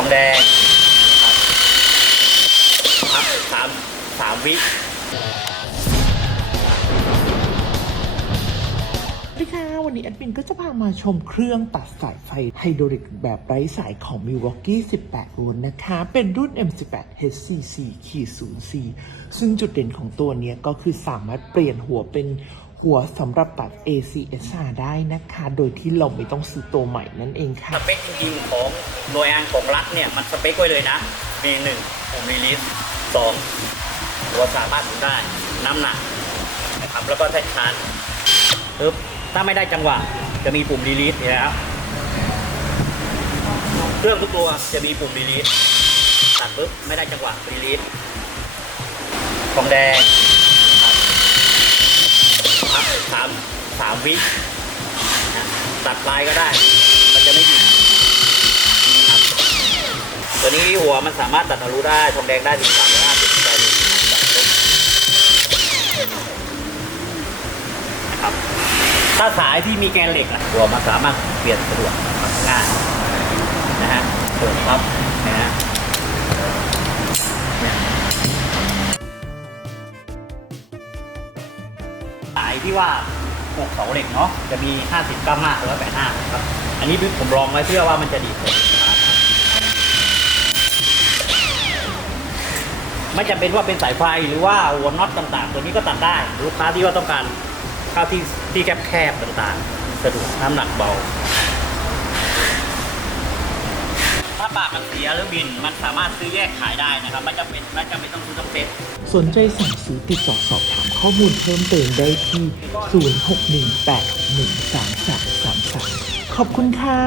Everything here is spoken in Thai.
องแดงนะครับสามสามวิสวัสดีค่ะ วันนี้แอดมินก็จะพามาชมเครื่องตัดสายไฟไฮดรอลิกแบบไร้สายของ Milwaukee 18โวลต์นะคะ เป็นรุ่น M18 HCC 0C ซึ่งจุดเด่นของตัวนี้ก็คือสามารถเปลี่ยนหัวเป็น หัวสำหรับตัด ACSR ได้นะคะ โดยที่เราไม่ต้องซื้อตัวใหม่นั่นเองค่ะ สเปคจริงๆของหน่วยงานของรัฐเนี่ย มันสเปคไว้เลยนะ มีหนึ่งผมรีลิสสองตัวสามารถหมุนได้ น้ำหนักนะครับ แล้วก็แท็กชันปึ๊บถ้าไม่ได้จังหวะ จะมีปุ่มรีลิสนี่นะครับเครื่องทุกตัวจะมีปุ่มรีลิสตัดปึ๊บไม่ได้จังหวะรีลิสทองแดง สามวินะตัดปลายก็ได้ มันจะไม่หยิบครับตัวนี้หัวมันสามารถตัดทะลุได้ทองแดงได้ถึงสามร้อยห้าสิบใจหนึ่งนะครับ ถ้าสายที่มีแกนเหล็กอะหัวมันสามารถเปลี่ยนสะดวกง่ายนะฮะเปิดปั๊บนะฮะเนี่ยสายที่ว่า หกเสาเหล็กเนาะจะมี 50 95 185ครับอันนี้ผมลองไว้เพื่อว่ามันจะดีผมนะครับไม่จำเป็นว่าเป็นสายไฟหรือว่าหัวน็อตต่างๆ ตัวนี้ก็ตัดได้ ลูกค้าที่ว่าต้องการเข้าที่ที่แคบๆต่างๆ สะดวกน้ำหนักเบา ถ้าปากมันเสียหรือบินมันสามารถซื้อแยกขายได้นะครับ ไม่จำเป็นไม่จำเป็นต้องซื้อทั้งเซ็ตสนใจสั่งซื้อติดต่อสอบถาม ข้อมูลเพิ่มเติมได้ที่ 0618613333 ขอบคุณค่ะ